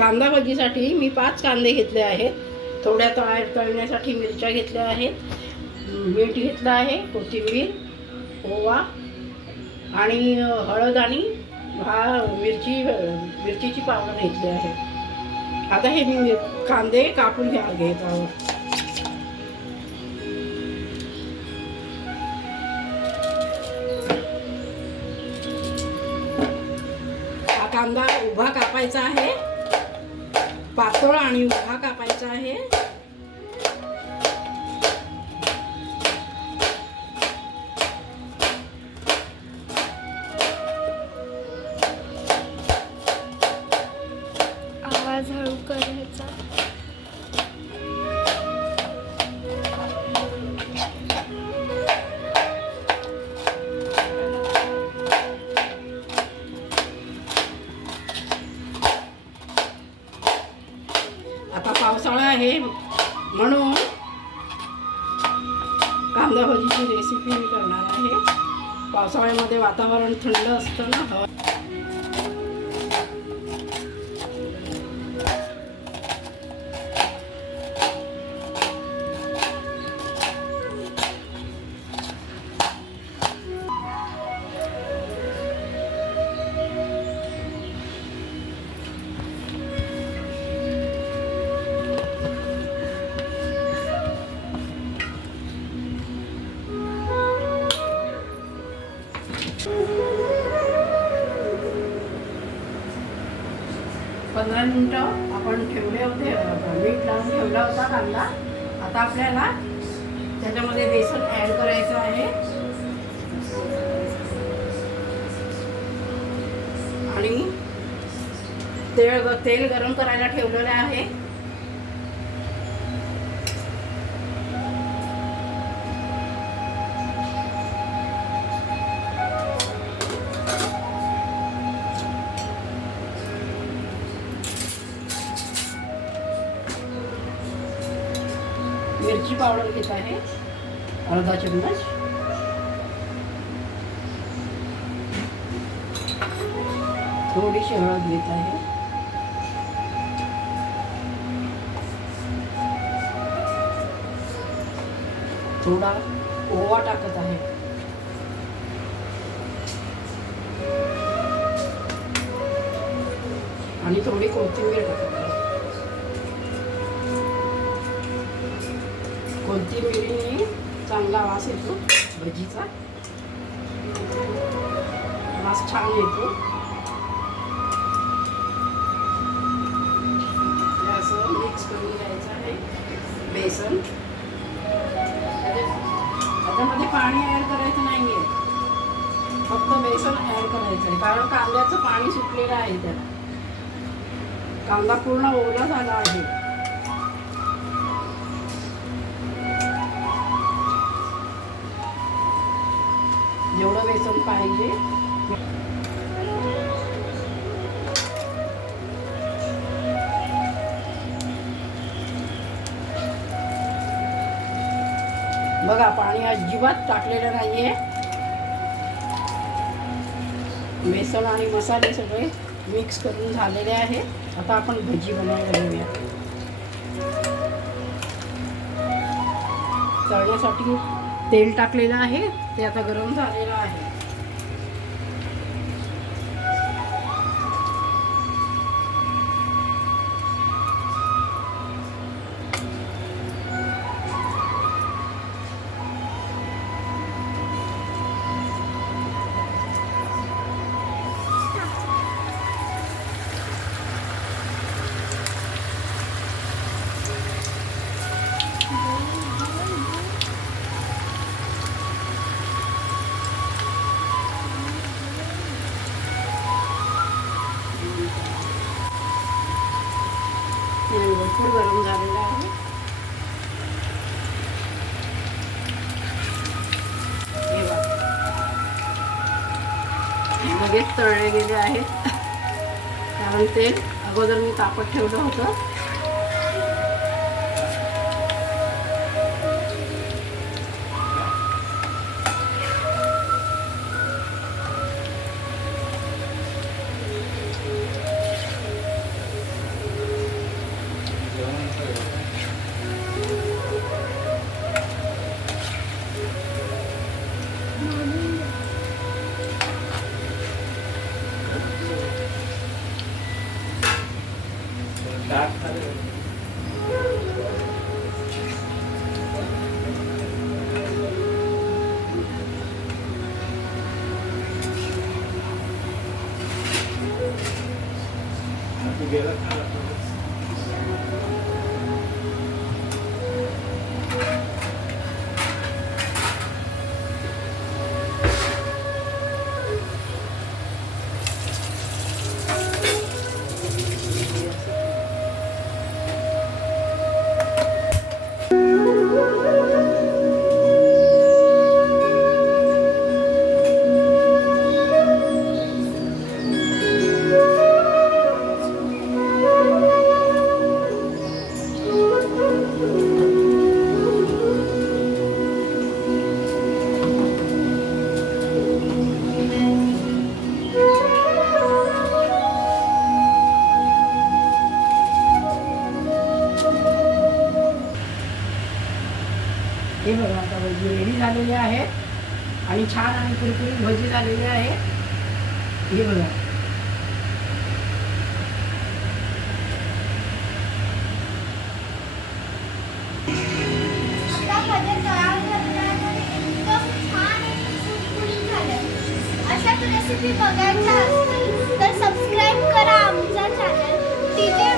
कांदा भजीसाठी मी 5 कांदे घेतले आहेत. थोड्या तळण्यासाठी मिरच्या घेतल्या आहेत, मीठ घेतलं आहे, कोथिंबीर, ओवा आणि हळद आणि मिरचीची पावडर घेतली आहे. आता हे मी कांदे कापून घेत आहोत. हा कांदा उभा कापायचा आहे, पातळ आणि उभा कापायचा आहे. आवाज हळू करायचा. आता पावसाळा आहे म्हणून कांदा भजीची रेसिपी मी करणार आहे. पावसाळ्यामध्ये वातावरण थंड असतं ना. पंधरा मिनिटं आपण ठेवले होते, मीठ लावून ठेवला होता कांदा. आता आपल्याला त्याच्यामध्ये बेसन ॲड करायचं आहे आणि तेल गरम करायला ठेवलेलं आहे. मिरची पावडर घेत आहे अर्धा चम्मच, थोडीशी हळद घेत आहे, थोडा ओवा टाकत आहे आणि थोडी कोथिंबीर टाकत आहे. कोथिंबीरीने चांगला वास येतो, भजीचा वास छान येतो. असं मिक्स करून घ्यायचं आहे बेसन. त्याच्यामध्ये पाणी ॲड करायचं नाही आहे, फक्त बेसन ॲड करायचं आहे, कारण कांद्याचं पाणी सुटलेलं आहे. त्याला कांदा पूर्ण ओला झाला आहे. जेवढं बेसन पाहिजे बघा, पाणी अजिबात टाकलेलं नाहीये. बेसन आणि मसाले सगळे मिक्स करून झालेले आहे. आता आपण भजी बनवायला घेऊया. तळण्यासाठी तेल टाकलेलं आहे, ते आता गरम झालेलं आहे. भरपूर गरम झालेलं आहे. हे बघा, लगेच तळले गेले आहेत, कारण तेल अगोदर मी तापत ठेवलं होतं. हे बघा आता भजी रेडी झालेले आहेत आणि छान आणि कुरकुरीत भजी झालेले आहे. हे बघा आता भजी तयार झाल्यानंतर एकदम छान आणि कुरकुरीत झालं. अशाच रेसिपी बघायच्या असतील तर सबस्क्राईब करा आमचा चॅनल टीजे